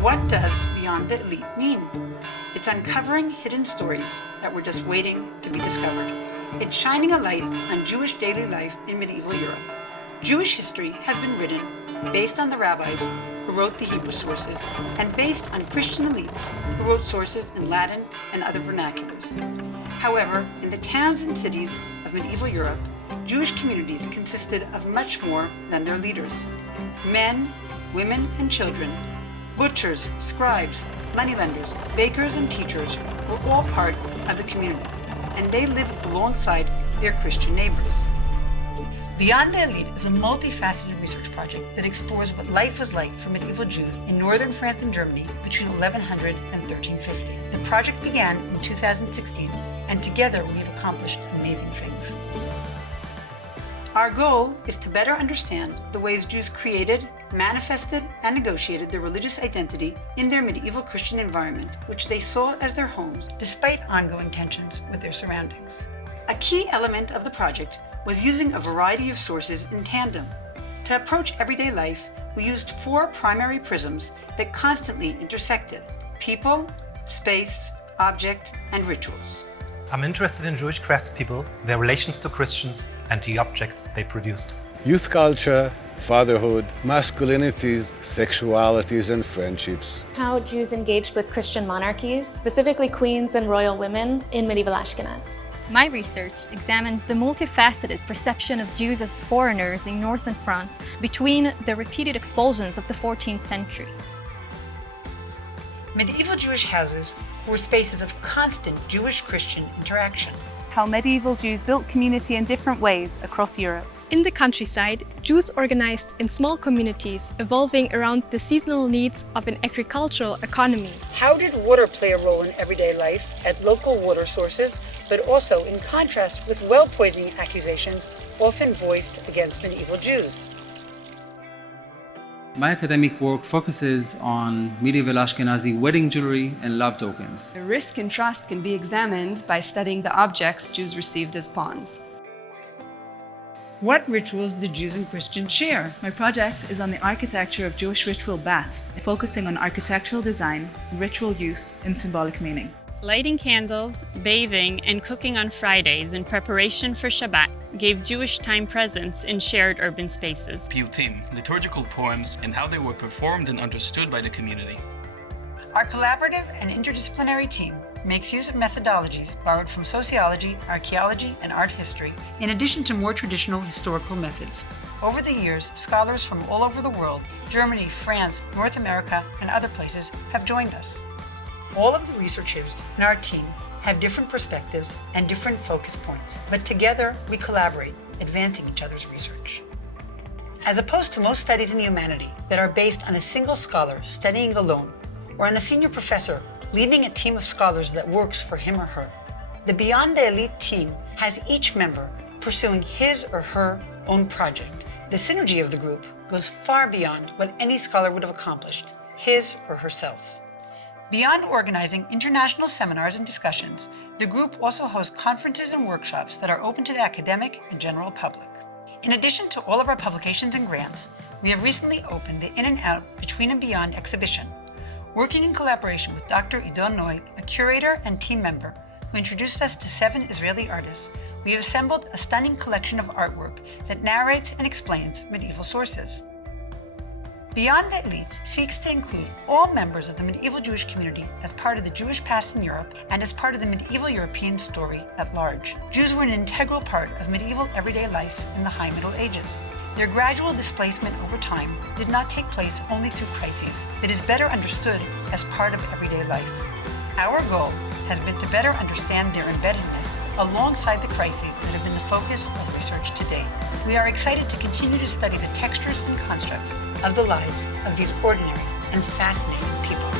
What does Beyond the Elite mean? It's uncovering hidden stories that were just waiting to be discovered. It's shining a light on Jewish daily life in medieval Europe. Jewish history has been written based on the rabbis who wrote the Hebrew sources and based on Christian elites who wrote sources in Latin and other vernaculars. However, in the towns and cities of medieval Europe, Jewish communities consisted of much more than their leaders. Men, women, and children, butchers, scribes, moneylenders, bakers, and teachers were all part of the community, and they lived alongside their Christian neighbors. Beyond the Elite is a multifaceted research project that explores what life was like for medieval Jews in northern France and Germany between 1100 and 1350. The project began in 2016, and together we have accomplished amazing things. Our goal is to better understand the ways Jews created, manifested, and negotiated their religious identity in their medieval Christian environment, which they saw as their homes, despite ongoing tensions with their surroundings. A key element of the project was using a variety of sources in tandem. To approach everyday life, we used 4 primary prisms that constantly intersected: people, space, object, and rituals. I'm interested in Jewish craftspeople, their relations to Christians, and the objects they produced. Youth culture, fatherhood, masculinities, sexualities, and friendships. How Jews engaged with Christian monarchies, specifically queens and royal women in medieval Ashkenaz. My research examines the multifaceted perception of Jews as foreigners in northern France between the repeated expulsions of the 14th century. Medieval Jewish houses were spaces of constant Jewish-Christian interaction. How medieval Jews built community in different ways across Europe. In the countryside, Jews organized in small communities, evolving around the seasonal needs of an agricultural economy. How did water play a role in everyday life at local water sources, but also in contrast with well poisoning accusations often voiced against medieval Jews? My academic work focuses on medieval Ashkenazi wedding jewelry and love tokens. Risk and trust can be examined by studying the objects Jews received as pawns. What rituals did Jews and Christians share? My project is on the architecture of Jewish ritual baths, focusing on architectural design, ritual use, and symbolic meaning. Lighting candles, bathing, and cooking on Fridays in preparation for Shabbat gave Jewish time presence in shared urban spaces. Piyutim, liturgical poems, and how they were performed and understood by the community. Our collaborative and interdisciplinary team makes use of methodologies borrowed from sociology, archaeology, and art history, in addition to more traditional historical methods. Over the years, scholars from all over the world, Germany, France, North America, and other places, have joined us. All of the researchers in our team have different perspectives and different focus points, but together we collaborate, advancing each other's research. As opposed to most studies in the humanity that are based on a single scholar studying alone, or on a senior professor leading a team of scholars that works for him or her, the Beyond the Elite team has each member pursuing his or her own project. The synergy of the group goes far beyond what any scholar would have accomplished, his or herself. Beyond organizing international seminars and discussions, the group also hosts conferences and workshops that are open to the academic and general public. In addition to all of our publications and grants, we have recently opened the In and Out Between and Beyond exhibition. Working in collaboration with Dr. Ido Noy, a curator and team member who introduced us to 7 Israeli artists, we have assembled a stunning collection of artwork that narrates and explains medieval sources. Beyond the Elites seeks to include all members of the medieval Jewish community as part of the Jewish past in Europe and as part of the medieval European story at large. Jews were an integral part of medieval everyday life in the High Middle Ages. Their gradual displacement over time did not take place only through crises, but is better understood as part of everyday life. Our goal has been to better understand their embeddedness alongside the crises that have been the focus of research to date. We are excited to continue to study the textures and constructs of the lives of these ordinary and fascinating people.